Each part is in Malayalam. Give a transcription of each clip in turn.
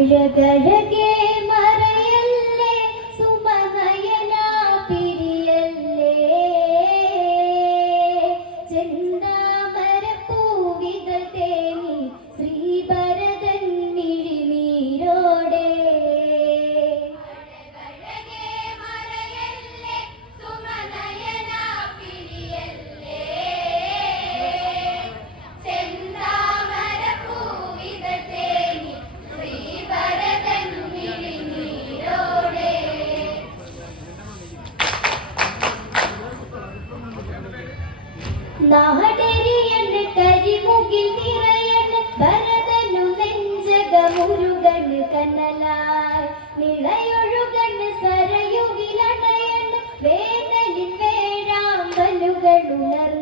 அழகழகே വേഴാമ്പലുകൾ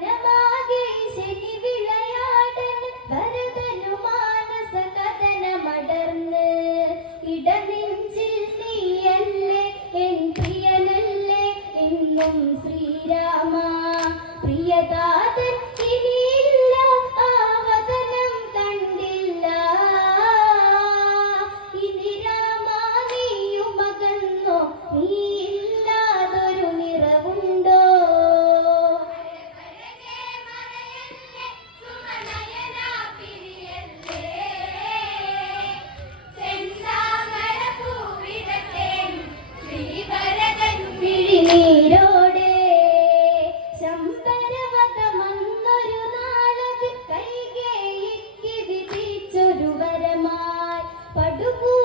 na maging. పడుకు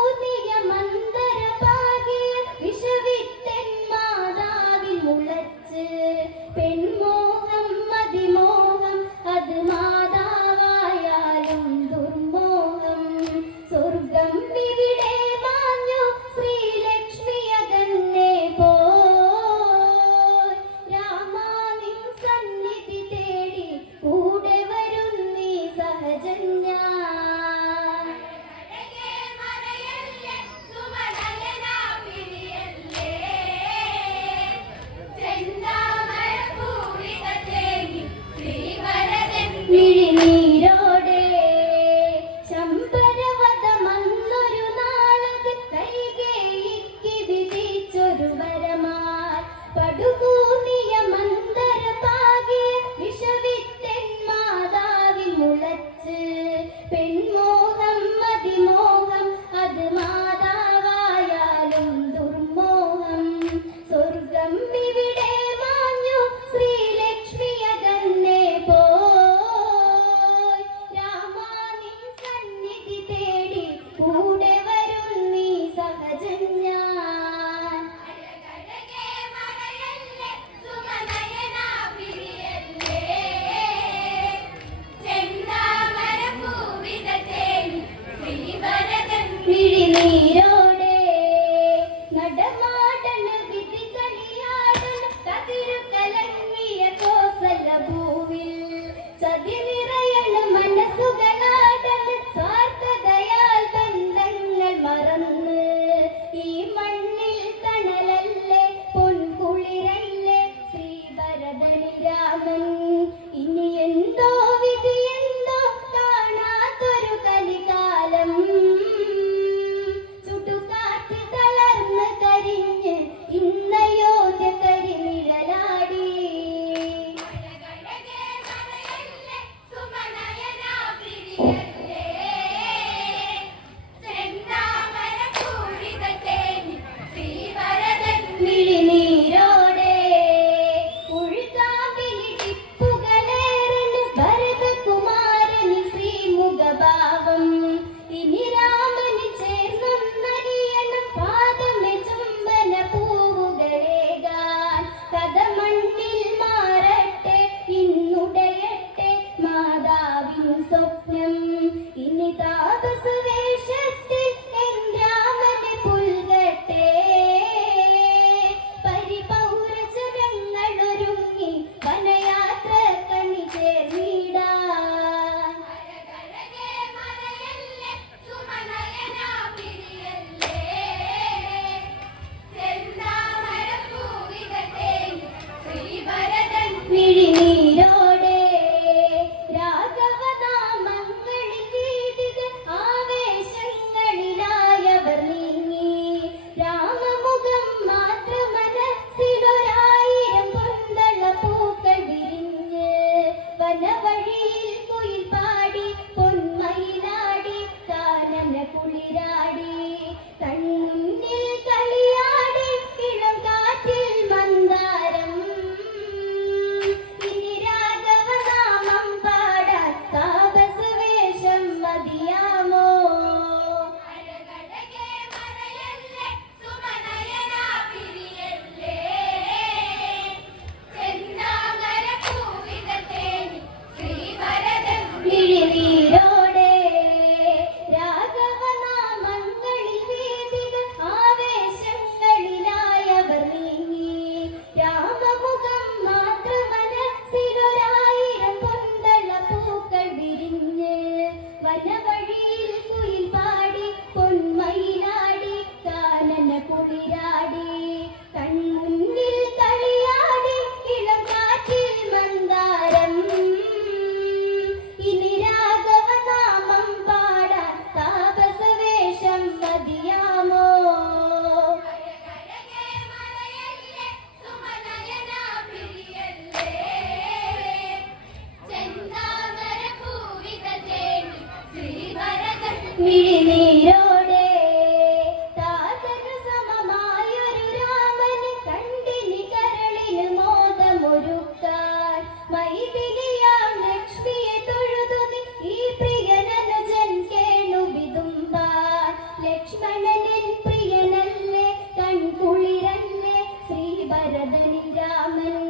ശ്രീ ഭരതനി രാമൻ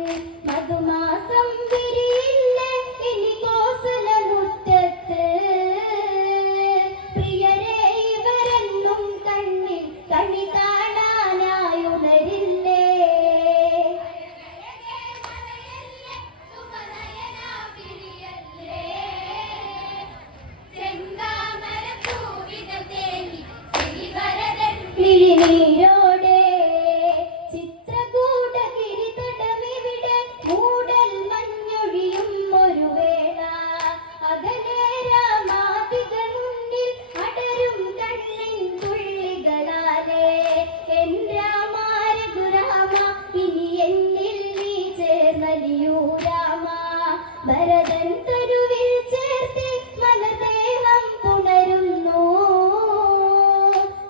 ഭരതൻ തരുവിൽ ചേർത്തി മനദേഹം പുണരുന്നു.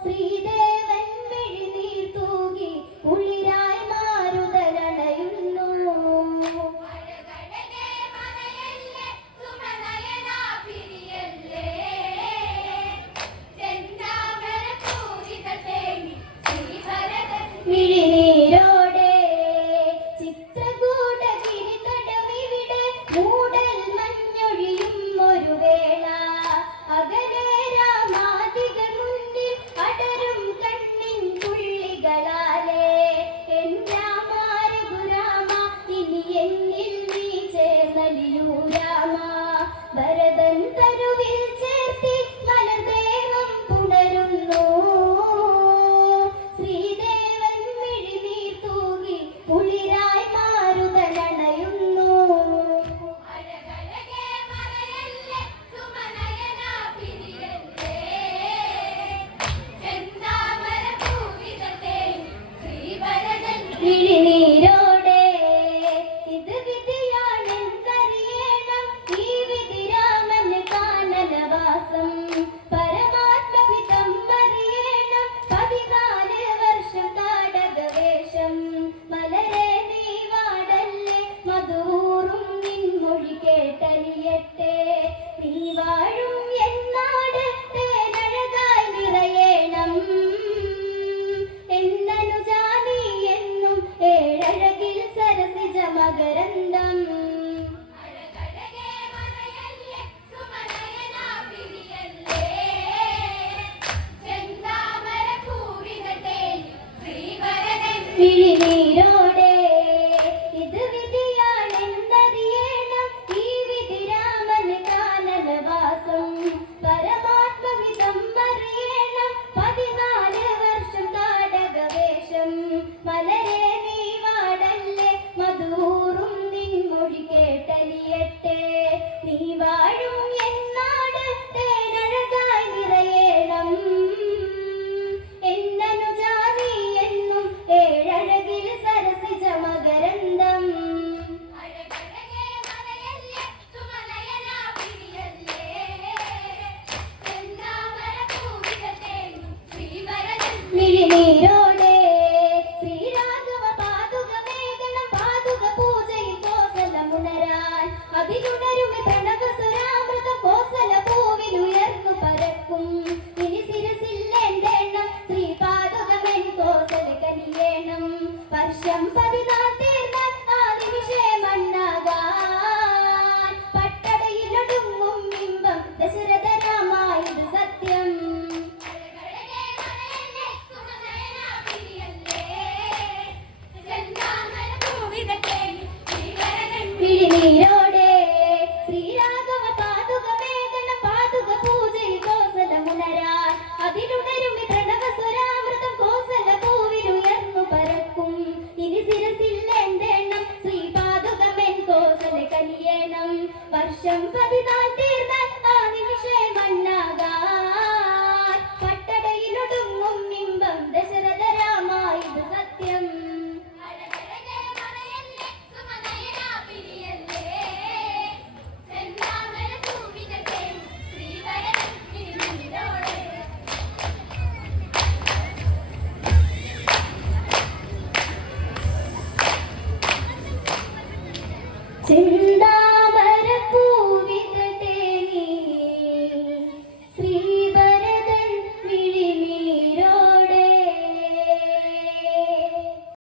ശ്രീദേവൻ മെഴിനീർ തൂകി ഉളിരായി മാറുതരണയുന്നു മിഴി సంపద